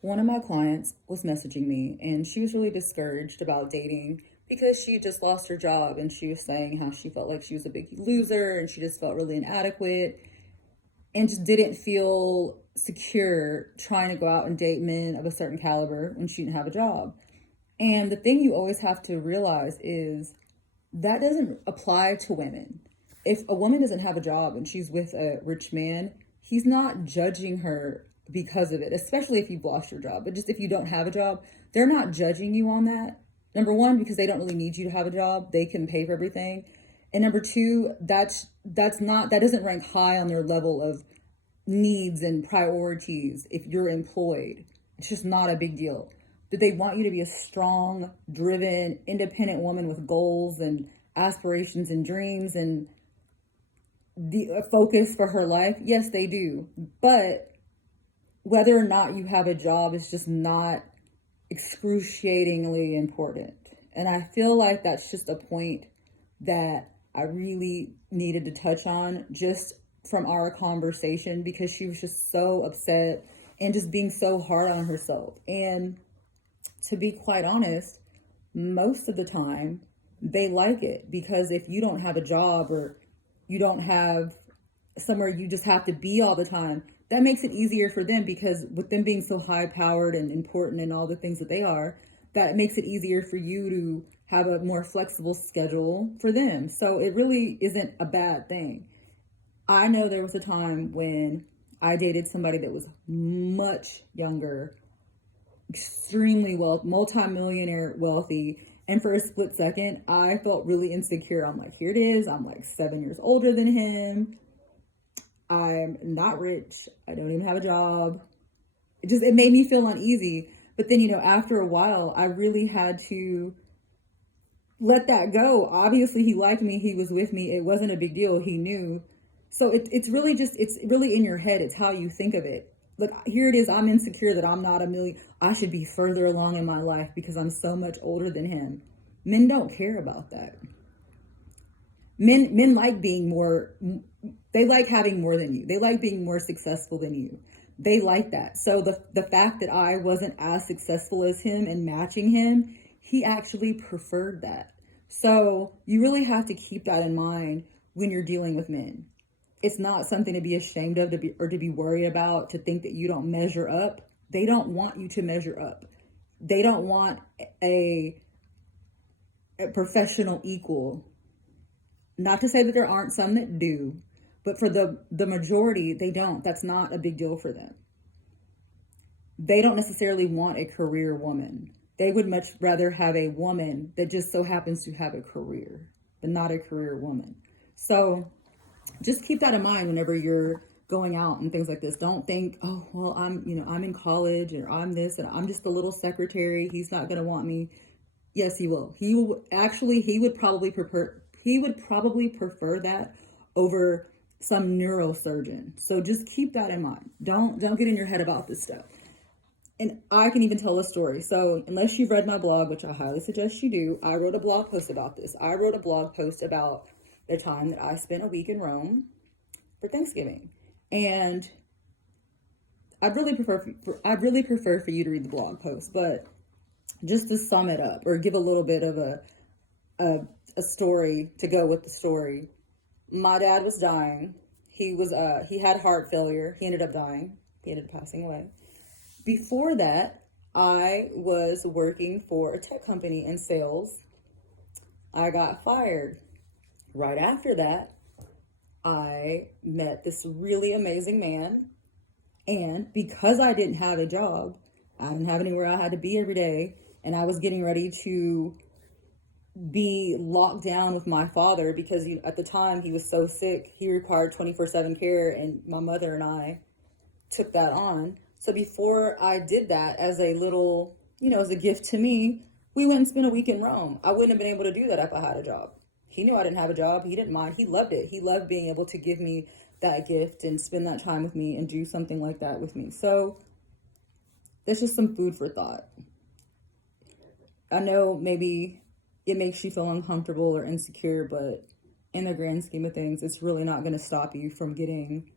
One of my clients was messaging me and she was really discouraged about dating because she just lost her job, and she was saying how she felt like she was a big loser and she just felt really inadequate and just didn't feel secure trying to go out and date men of a certain caliber when she didn't have a job. And the thing you always have to realize is that doesn't apply to women. If a woman doesn't have a job and she's with a rich man, he's not judging her because of it, especially if you've lost your job. But just if you don't have a job, they're not judging you on that. Number one, because they don't really need you to have a job. They can pay for everything. And number two, that doesn't rank high on their level of needs and priorities if you're employed. It's just not a big deal. That they want you to be a strong, driven, independent woman with goals and aspirations and dreams and the focus for her life? Yes, they do. But whether or not you have a job is just not excruciatingly important. And I feel like that's just a point that I really needed to touch on just from our conversation, because she was just so upset and just being so hard on herself. And to be quite honest, most of the time they like it, because if you don't have a job or you don't have somewhere you just have to be all the time, that makes it easier for them, because with them being so high powered and important and all the things that they are, that makes it easier for you to have a more flexible schedule for them. So it really isn't a bad thing. I know there was a time when I dated somebody that was much younger, extremely multi-millionaire wealthy. And for a split second, I felt really insecure. I'm like, here it is. I'm like 7 years older than him. I'm not rich. I don't even have a job. It made me feel uneasy. But then, after a while, I really had to let that go. Obviously, he liked me. He was with me. It wasn't a big deal. He knew. So it's really in your head. It's how you think of it. Look, here it is. I'm insecure that I'm not a million. I should be further along in my life because I'm so much older than him. Men don't care about that. Men like being more, they like having more than you. They like being more successful than you. They like that. So the fact that I wasn't as successful as him and matching him, he actually preferred that. So you really have to keep that in mind when you're dealing with men. It's not something to be ashamed of, or to be worried about, to think that you don't measure up. They don't want you to measure up. They don't want a professional equal. Not to say that there aren't some that do, but for the majority, they don't. That's not a big deal for them. They don't necessarily want a career woman. They would much rather have a woman that just so happens to have a career, but not a career woman. So just keep that in mind whenever you're going out and things like this. Don't think, oh, well, I'm in college, or I'm this, and I'm just a little secretary. He's not going to want me. Yes, he will. He would probably prefer that over some neurosurgeon. So just keep that in mind. Don't get in your head about this stuff. And I can even tell a story. So unless you've read my blog, which I highly suggest you do, I wrote a blog post about this. I wrote a blog post about the time that I spent a week in Rome for Thanksgiving. And I'd really prefer for you to read the blog post, but just to sum it up or give a little bit of a story to go with the story. My dad was dying. He had heart failure. He ended up dying. He ended up passing away. Before that, I was working for a tech company in sales. I got fired. Right after that, I met this really amazing man. And because I didn't have a job, I didn't have anywhere I had to be every day, and I was getting ready to be locked down with my father because at the time he was so sick, he required 24/7 care, and my mother and I took that on. So before I did that, as a little, as a gift to me, we went and spent a week in Rome. I wouldn't have been able to do that if I had a job. He knew I didn't have a job. He didn't mind. He loved it. He loved being able to give me that gift and spend that time with me and do something like that with me. So that's just some food for thought. I know maybe it makes you feel uncomfortable or insecure, but in the grand scheme of things, it's really not going to stop you from getting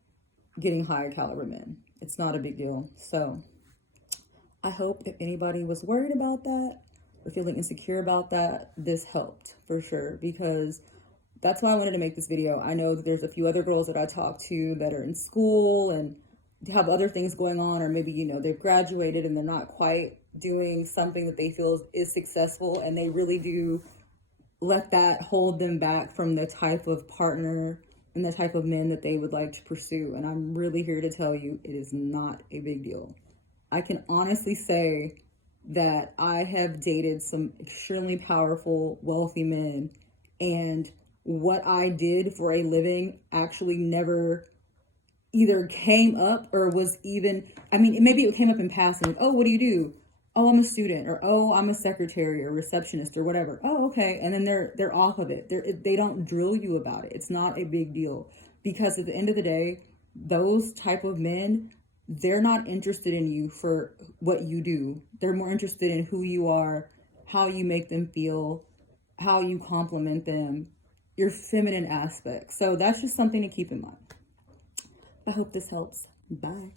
higher caliber men. It's not a big deal. So I hope if anybody was worried about that or feeling insecure about that, this helped for sure, because that's why I wanted to make this video. I know that there's a few other girls that I talk to that are in school and have other things going on, or maybe, you know, they've graduated and they're not quite doing something that they feel is successful, and they really do let that hold them back from the type of partner and the type of men that they would like to pursue. And I'm really here to tell you, it is not a big deal. I can honestly say that I have dated some extremely powerful, wealthy men, and what I did for a living actually never either came up or was even, I mean, maybe it came up in passing, like, oh, what do you do? Oh, I'm a student, or oh, I'm a secretary or receptionist or whatever. Oh, okay. And then they're off of it. They don't drill you about it. It's not a big deal, because at the end of the day, those type of men, they're not interested in you for what you do. They're more interested in who you are, how you make them feel, how you compliment them, your feminine aspect. So that's just something to keep in mind. I hope this helps. Bye.